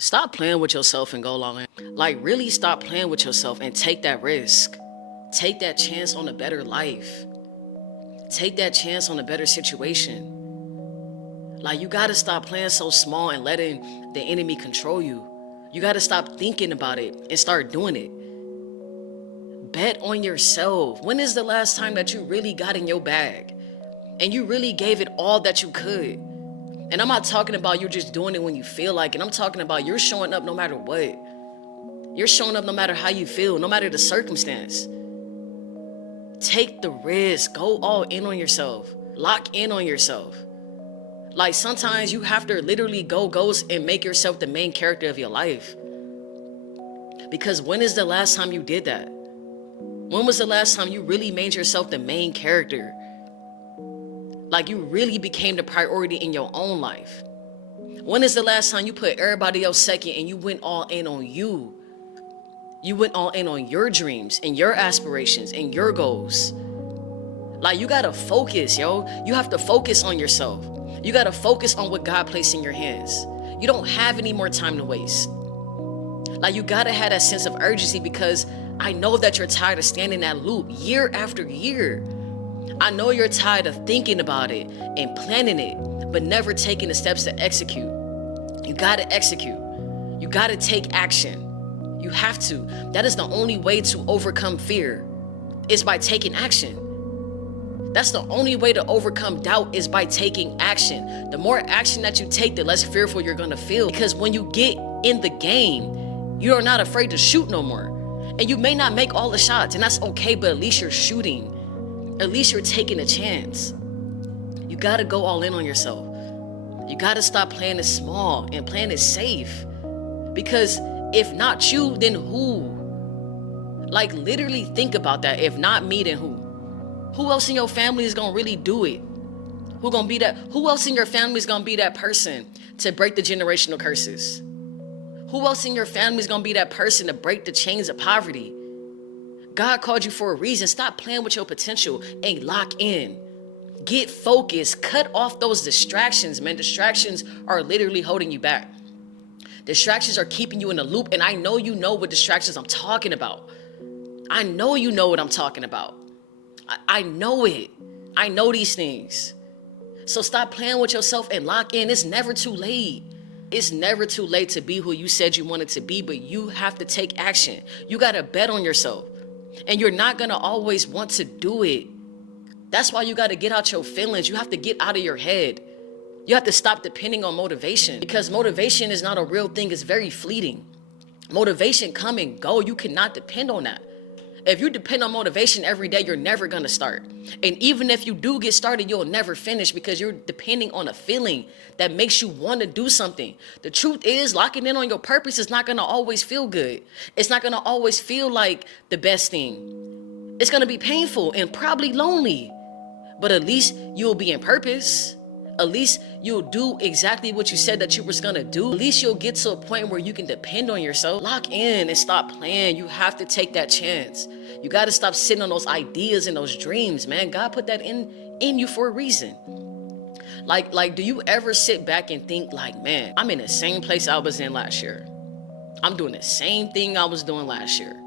Stop playing with yourself and go all in. Like, really stop playing with yourself and take that risk. Take that chance on a better life. Take that chance on a better situation. Like, you gotta stop playing so small and letting the enemy control you. You gotta stop thinking about it and start doing it. Bet on yourself. When is the last time that you really got in your bag and you really gave it all that you could? And I'm not talking about you just doing it when you feel like it. I'm talking about you're showing up no matter what. You're showing up no matter how you feel, no matter the circumstance. Take the risk. Go all in on yourself. Lock in on yourself. Like, sometimes you have to literally go ghost and make yourself the main character of your life. Because when is the last time you did that? When was the last time you really made yourself the main character? Like, you really became the priority in your own life. When is the last time you put everybody else second and you went all in on you? You went all in on your dreams and your aspirations and your goals. Like, you gotta focus, yo. You have to focus on yourself. You gotta focus on what God placed in your hands. You don't have any more time to waste. Like, you gotta have that sense of urgency, because I know that you're tired of standing in that loop year after year. I know you're tired of thinking about it and planning it, but never taking the steps to execute. You gotta execute. You gotta take action. You have to. That is the only way to overcome fear, is by taking action. That's the only way to overcome doubt, is by taking action. The more action that you take, the less fearful you're gonna feel. Because when you get in the game, you are not afraid to shoot no more. And you may not make all the shots, and that's okay, but at least you're shooting. At least you're taking a chance. You gotta go all in on yourself. You gotta stop playing it small and playing it safe. Because if not you, then who? Like, literally think about that. If not me, then who? Who else in your family is gonna really do it? Who else in your family is gonna be that person to break the generational curses? Who else in your family is gonna be that person to break the chains of poverty? God called you for a reason. Stop playing with your potential and lock in. Get focused. Cut off those distractions, man. Distractions are literally holding you back. Distractions are keeping you in a loop, and I know you know what distractions I'm talking about. I know you know what I'm talking about. I know it. I know these things. So stop playing with yourself and lock in. It's never too late. It's never too late to be who you said you wanted to be, but you have to take action. You got to bet on yourself. And you're not going to always want to do it. That's why you got to get out your feelings. You have to get out of your head. You have to stop depending on motivation, because motivation is not a real thing. It's very fleeting. Motivation come and go. You cannot depend on that. If you depend on motivation every day, you're never going to start. And even if you do get started, you'll never finish, because you're depending on a feeling that makes you want to do something. The truth is, locking in on your purpose is not going to always feel good. It's not going to always feel like the best thing. It's going to be painful and probably lonely, but at least you'll be in purpose. At least you'll do exactly what you said that you was gonna do. At least you'll get to a point where you can depend on yourself. Lock in and stop playing. You have to take that chance. You gotta stop sitting on those ideas and those dreams, man. God put that in you for a reason. Like, do you ever sit back and think like, man, I'm in the same place I was in last year. I'm doing the same thing I was doing last year.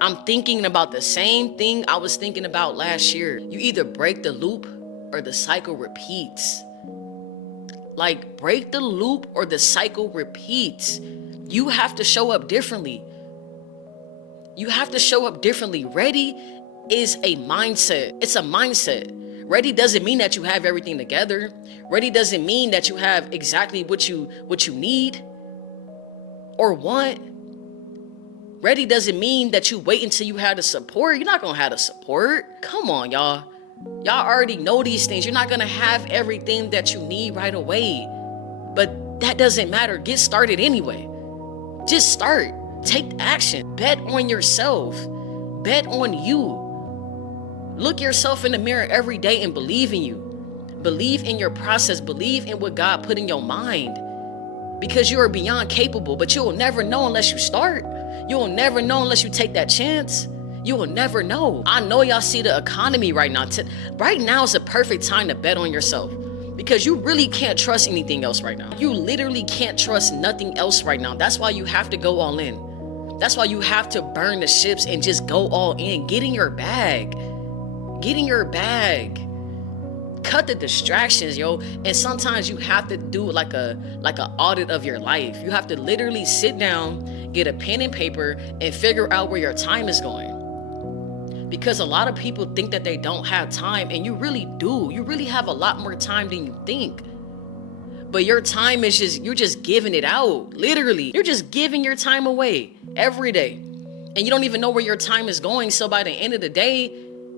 I'm thinking about the same thing I was thinking about last year. You either break the loop or the cycle repeats. Like, break the loop or the cycle repeats. You have to show up differently. You have to show up differently. Ready is a mindset. It's a mindset. Ready doesn't mean that you have everything together. Ready doesn't mean that you have exactly what you need or want. Ready doesn't mean that you wait until you have the support. You're not gonna have the support. Come on, y'all. Y'all already know these things. You're not gonna have everything that you need right away. But that doesn't matter. Get started anyway. Just start. Take action. Bet on yourself. Bet on you. Look yourself in the mirror every day and believe in you. Believe in your process. Believe in what God put in your mind. Because you are beyond capable, but you will never know unless you start. You will never know unless you take that chance. You will never know. I know y'all see the economy right now. Right now is a perfect time to bet on yourself. because you really can't trust anything else right now. You literally can't trust nothing else right now. That's why you have to go all in. That's why you have to burn the ships and just go all in. Get in your bag. Get in your bag. Cut the distractions, yo. And sometimes you have to do like a audit of your life. You have to literally sit down, get a pen and paper, and figure out where your time is going. Because a lot of people think that they don't have time, and you really do. You really have a lot more time than you think. But your time is you're just giving it out. Literally, you're just giving your time away every day. And you don't even know where your time is going. So by the end of the day,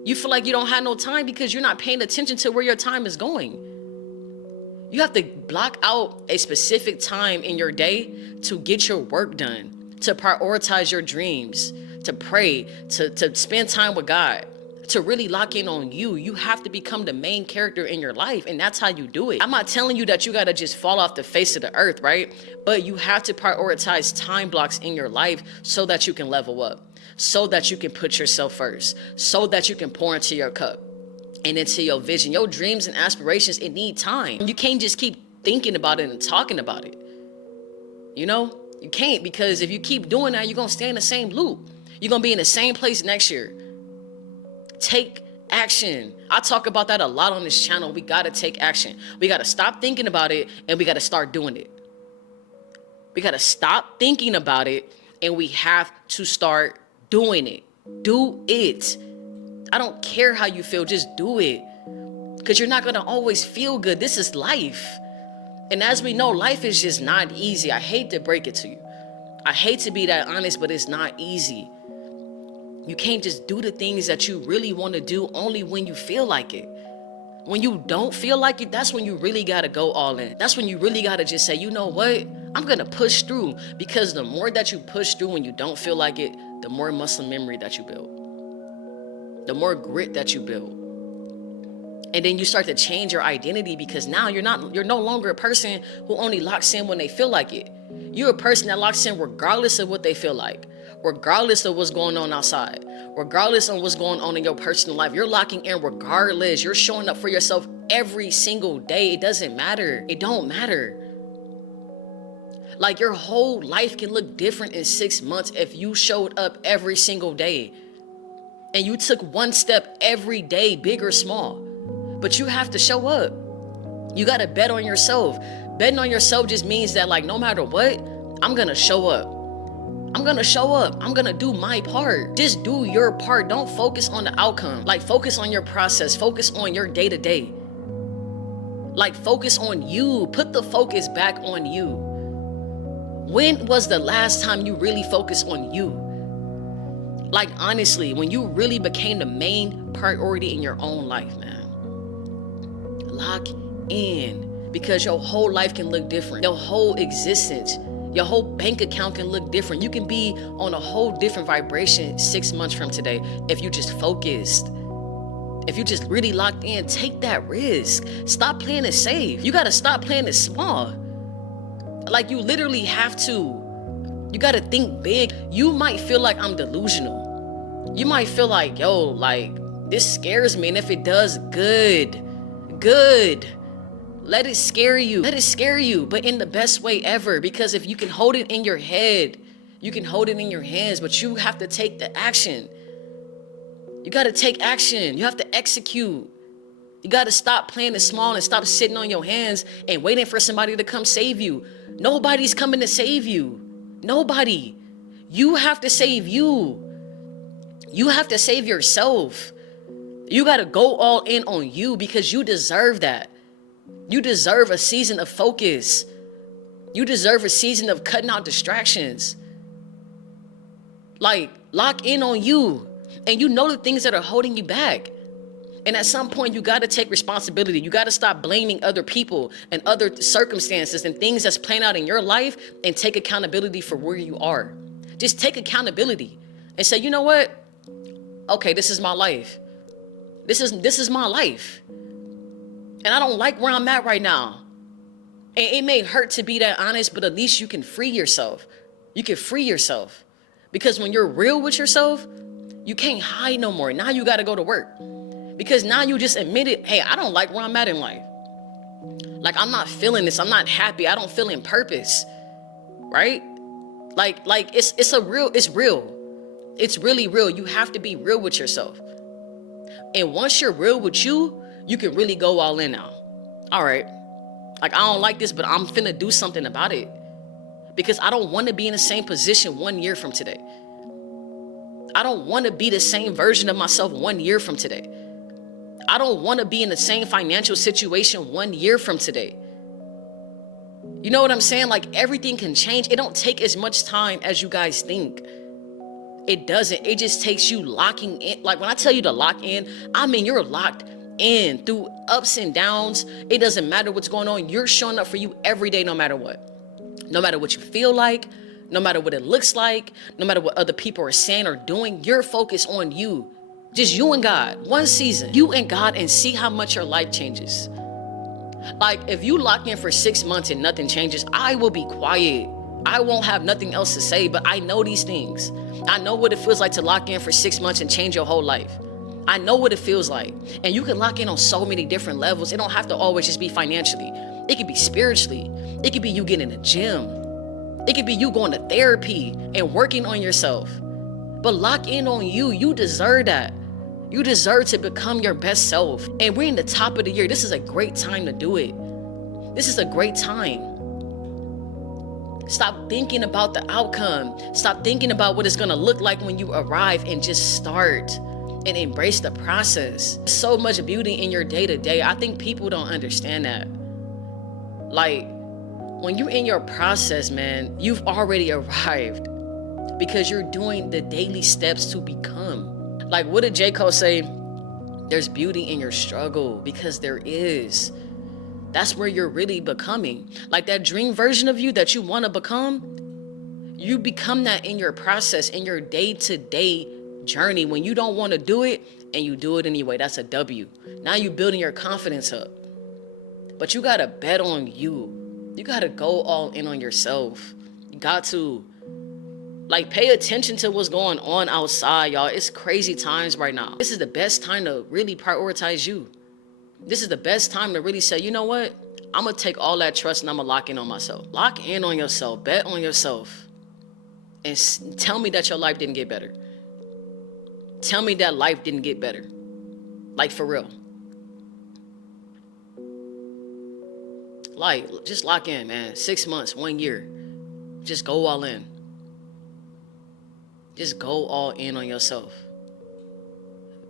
you feel like you don't have no time because you're not paying attention to where your time is going. You have to block out a specific time in your day to get your work done, to prioritize your dreams, to pray, to spend time with God, to really lock in on you. You have to become the main character in your life, and that's how you do it. I'm not telling you that you gotta just fall off the face of the earth, right? But you have to prioritize time blocks in your life so that you can level up, so that you can put yourself first, so that you can pour into your cup and into your vision. Your dreams and aspirations, it need time. You can't just keep thinking about it and talking about it. You know, you can't, because if you keep doing that, you're gonna stay in the same loop. You're gonna be in the same place next year. Take action. I talk about that a lot on this channel. We gotta take action. We gotta stop thinking about it and we gotta start doing it. We gotta stop thinking about it and we have to start doing it. Do it. I don't care how you feel, just do it. Because you're not gonna always feel good. This is life. And as we know, life is just not easy. I hate to break it to you. I hate to be that honest, but it's not easy. You can't just do the things that you really want to do only when you feel like it. When you don't feel like it, that's when you really got to go all in. That's when you really got to just say, you know what? I'm going to push through. Because the more that you push through when you don't feel like it, the more muscle memory that you build. The more grit that you build. And then you start to change your identity, because now you're no longer a person who only locks in when they feel like it. You're a person that locks in regardless of what they feel like, regardless of what's going on outside, regardless of what's going on in your personal life. You're locking in regardless. You're showing up for yourself every single day. It doesn't matter. It don't matter. Like, your whole life can look different in 6 months if you showed up every single day and you took one step every day, big or small. But you have to show up. You got to bet on yourself. Betting on yourself just means that, like, no matter what, I'm going to show up. I'm going to show up. I'm going to do my part. Just do your part. Don't focus on the outcome. Like, focus on your process. Focus on your day to day. Like, focus on you. Put the focus back on you. When was the last time you really focused on you? Like, honestly, when you really became the main priority in your own life, man. Lock in, because your whole life can look different. Your whole existence, your whole bank account can look different. You can be on a whole different vibration 6 months from today if you just focused. If you just really locked in, take that risk. Stop playing it safe. You gotta stop playing it small. Like, you literally have to. You gotta think big. You might feel like I'm delusional. You might feel like, yo, like, this scares me. And if it does, good. Let it scare you. Let it scare you, but in the best way ever. Because if you can hold it in your head, you can hold it in your hands, but you have to take the action. You got to take action. You have to execute. You got to stop playing it small and stop sitting on your hands and waiting for somebody to come save you. Nobody's coming to save you. Nobody. You have to save you. You have to save yourself. You got to go all in on you, because you deserve that. You deserve a season of focus. You deserve a season of cutting out distractions. Like, lock in on you. And you know the things that are holding you back. And at some point, you got to take responsibility. You got to stop blaming other people and other circumstances and things that's playing out in your life, and take accountability for where you are. Just take accountability and say, you know what? Okay, this is my life. This is my life. And I don't like where I'm at right now. And it may hurt to be that honest, but at least you can free yourself. You can free yourself. Because when you're real with yourself, you can't hide no more. Now you got to go to work. Because now you just admitted, hey, I don't like where I'm at in life. Like, I'm not feeling this. I'm not happy. I don't feel in purpose, right? Like it's real. It's really real. You have to be real with yourself. And once you're real with you, you can really go all in now. All right. Like, I don't like this, but I'm finna do something about it. Because I don't want to be in the same position 1 year from today. I don't want to be the same version of myself 1 year from today. I don't want to be in the same financial situation 1 year from today. You know what I'm saying? Like, everything can change. It don't take as much time as you guys think. It doesn't. It just takes you locking in. Like, when I tell you to lock in, I mean you're locked in through ups and downs. It doesn't matter what's going on. You're showing up for you every day, no matter what. No matter what you feel like, no matter what it looks like, no matter what other people are saying or doing, you're focused on you. Just you and God. One season, you and God, and see how much your life changes. Like, if you lock in for 6 months and nothing changes, I will be quiet. I won't have nothing else to say, but I know these things. I know what it feels like to lock in for 6 months and change your whole life. I know what it feels like. And you can lock in on so many different levels. It don't have to always just be financially. It could be spiritually. It could be you getting in the gym. It could be you going to therapy and working on yourself. But lock in on you. You deserve that. You deserve to become your best self. And we're in the top of the year. This is a great time to do it. This is a great time. Stop thinking about the outcome. Stop thinking about what it's going to look like when you arrive, and just start and embrace the process. There's so much beauty in your day-to-day. I think people don't understand that. Like, when you're in your process, man, you've already arrived because you're doing the daily steps to become. Like, what did J. Cole say? There's beauty in your struggle, because there is. That's where you're really becoming. Like, that dream version of you that you want to become, you become that in your process, in your day-to-day journey. When you don't want to do it and you do it anyway, that's a W. Now you're building your confidence up. But you got to bet on you. You got to go all in on yourself. You got to, like, pay attention to what's going on outside, y'all. It's crazy times right now. This is the best time to really prioritize you. This is the best time to really say, you know what? I'm going to take all that trust and I'm going to lock in on myself. Lock in on yourself. Bet on yourself. And tell me that your life didn't get better. Tell me that life didn't get better. Like, for real. Like, just lock in, man. 6 months, 1 year. Just go all in. Just go all in on yourself.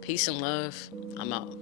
Peace and love. I'm out.